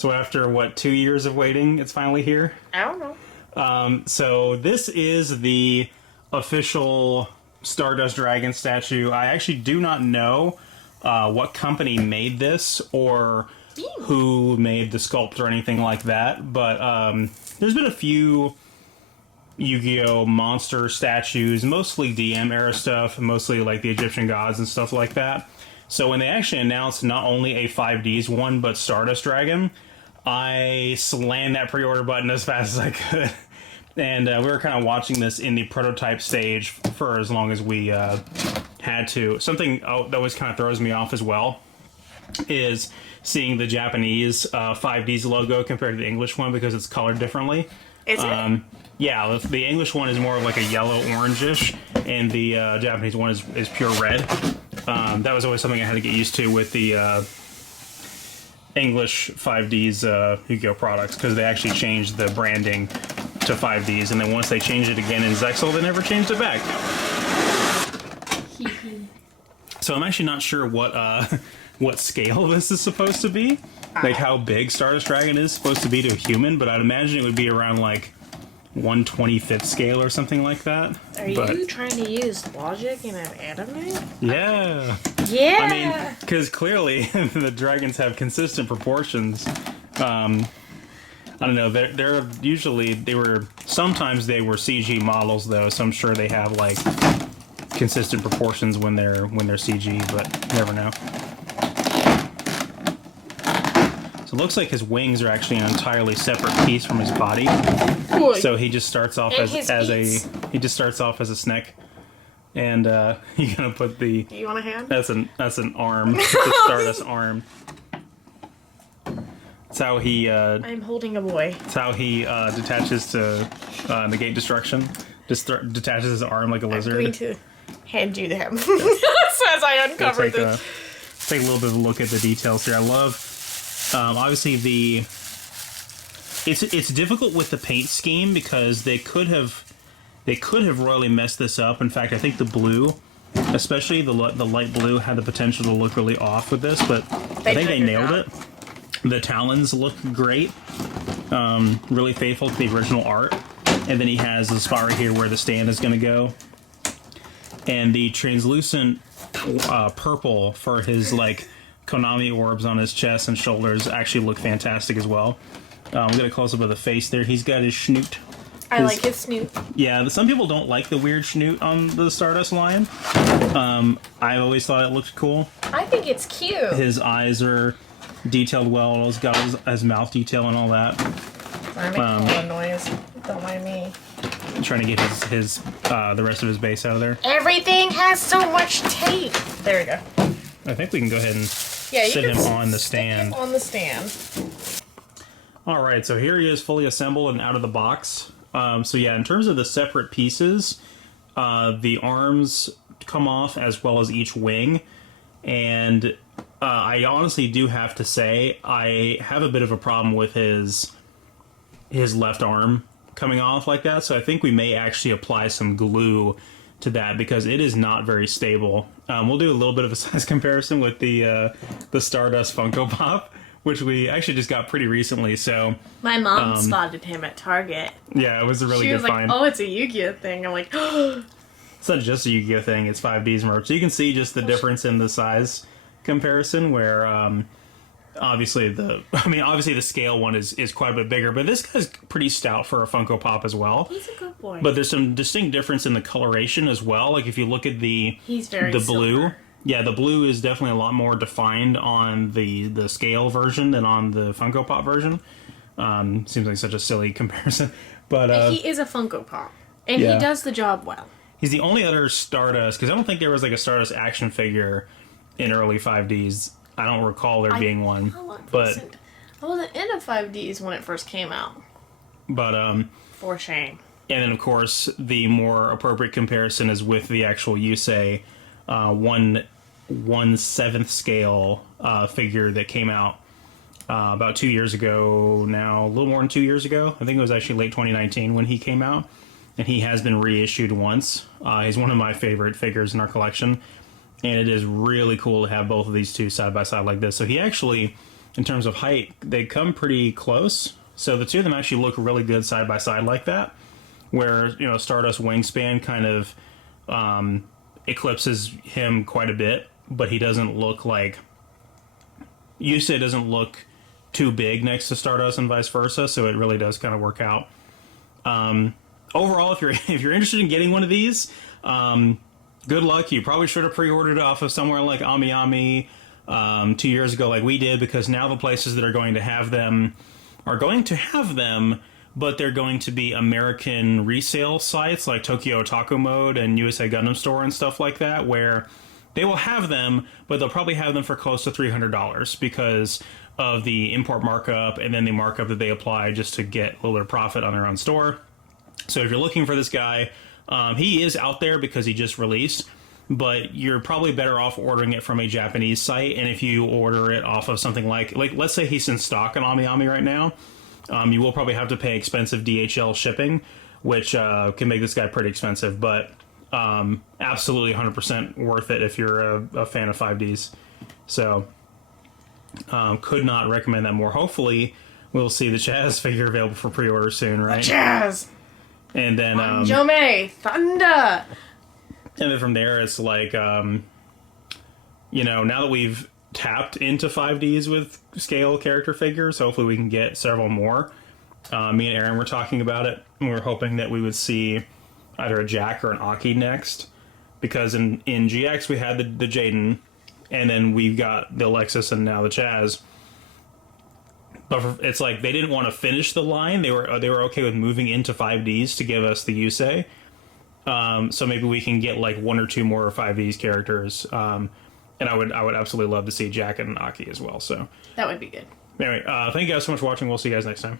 So after, 2 years of waiting, it's finally here? I don't know. So this is the official Stardust Dragon statue. I actually do not know what company made this or who made the sculpt or anything like that, but there's been a few Yu-Gi-Oh! Monster statues, mostly DM era stuff, mostly like the Egyptian gods and stuff like that. So when they actually announced not only a 5Ds one, but Stardust Dragon, I slammed that pre-order button as fast as I could. And we were kind of watching this in the prototype stage for as long as we had to. Something that always kind of throws me off as well is seeing the Japanese 5Ds logo compared to the English one because it's colored differently. Is it? Yeah, the English one is more of like a yellow-orangish, and the Japanese one is pure red. That was always something I had to get used to with the English 5Ds Yu-Gi-Oh! Products, because they actually changed the branding to 5Ds, and then once they changed it again in Zexal, they never changed it back. So I'm actually not sure what scale this is supposed to be, like how big Stardust Dragon is supposed to be to a human, but I'd imagine it would be around like 1/25th scale or something like that. Are you trying to use logic in an anime? Yeah. Yeah. I mean, because clearly the dragons have consistent proportions. I don't know. They're usually sometimes they were CG models though, so I'm sure they have like consistent proportions when they're CG, but you never know. So it looks like his wings are actually an entirely separate piece from his body. Boy. So he just starts off as a snake, and you're gonna put the. Do you want a hand? That's an arm. It's a Stardust arm. That's how he. I'm holding a boy. That's how he detaches to negate destruction. Just detaches his arm like a lizard. I'm going to hand you them so as I uncover this. Take a little bit of a look at the details here. I love. Obviously, it's difficult with the paint scheme because they could have royally messed this up. In fact, I think the blue, especially the light blue, had the potential to look really off with this, but I think they nailed it. The talons look great, really faithful to the original art, and then he has the spot right here where the stand is going to go, and the translucent purple for his like Konami orbs on his chest and shoulders actually look fantastic as well. We'll get a close-up of the face there. He's got his schnoot. I like his snoot. Yeah, some people don't like the weird schnoot on the Stardust Lion. I always thought it looked cool. I think it's cute. His eyes are detailed well. He's got his mouth detail and all that. I'm making a lot of noise. Don't mind me. Trying to get his the rest of his base out of there. Everything has so much tape. There we go. I think we can go ahead and Yeah, sit him on the stand. On the stand. All right, so here he is fully assembled and out of the box. So yeah, in terms of the separate pieces, the arms come off as well as each wing. And I honestly do have to say, I have a bit of a problem with his left arm coming off like that. So I think we may actually apply some glue to that because it is not very stable. We'll do a little bit of a size comparison with the Stardust Funko Pop, which we actually just got pretty recently. So my mom spotted him at Target. Yeah, it was a really good find. She was like, "Oh, it's a Yu-Gi-Oh thing." I'm like, "Oh." It's not just a Yu-Gi-Oh thing; it's 5Ds merch. So you can see just the difference in the size comparison. Where obviously the scale one is quite a bit bigger, but this guy's pretty stout for a Funko Pop as well. He's a good boy. But there's some distinct difference in the coloration as well. Like if you look at the blue. Silver. Yeah, the blue is definitely a lot more defined on the scale version than on the Funko Pop version. Seems like such a silly comparison. But he is a Funko Pop. And he does the job well. He's the only other Stardust, because I don't think there was like a Stardust action figure in early 5Ds. I don't recall there being one. I wasn't into 5Ds when it first came out. But for shame. And then of course the more appropriate comparison is with the actual Yusei 1/7 scale figure that came out about 2 years ago now, a little more than 2 years ago. I think it was actually late 2019 when he came out, and he has been reissued once. He's one of my favorite figures in our collection, and it is really cool to have both of these two side by side like this. So he actually in terms of height, they come pretty close. So the two of them actually look really good side by side like that. Where, you know, Stardust wingspan kind of eclipses him quite a bit, but he doesn't look like... Yusei doesn't look too big next to Stardust and vice versa, so it really does kind of work out. Overall, if you're interested in getting one of these, good luck. You probably should have pre-ordered it off of somewhere like AmiAmi 2 years ago like we did, because now the places that are going to have them are going to have them, but they're going to be American resale sites like Tokyo Otaku Mode and USA Gundam Store and stuff like that, where they will have them, but they'll probably have them for close to $300 because of the import markup and then the markup that they apply just to get a little bit of profit on their own store. So if you're looking for this guy, he is out there because he just released, but you're probably better off ordering it from a Japanese site. And if you order it off of something like let's say he's in stock on AmiAmi right now, you will probably have to pay expensive DHL shipping, which can make this guy pretty expensive, but absolutely 100% worth it if you're a fan of 5Ds. So could not recommend that more. Hopefully we'll see the Chaz figure available for pre-order soon, right? Chaz! And then Jome! Thunder! And then from there it's like, you know, now that we've tapped into 5Ds with scale character figures, hopefully we can get several more. Me and Aaron were talking about it, and we were hoping that we would see either a Jack or an Aki next, because in GX we had the Jaden, and then we've got the Alexis and now the Chaz. But it's like they didn't want to finish the line. They were okay with moving into 5Ds to give us the Yusei. So maybe we can get like one or two more 5Ds characters. And I would absolutely love to see Jack and Aki as well. So That would be good. anyway, thank you guys so much for watching. We'll see you guys next time.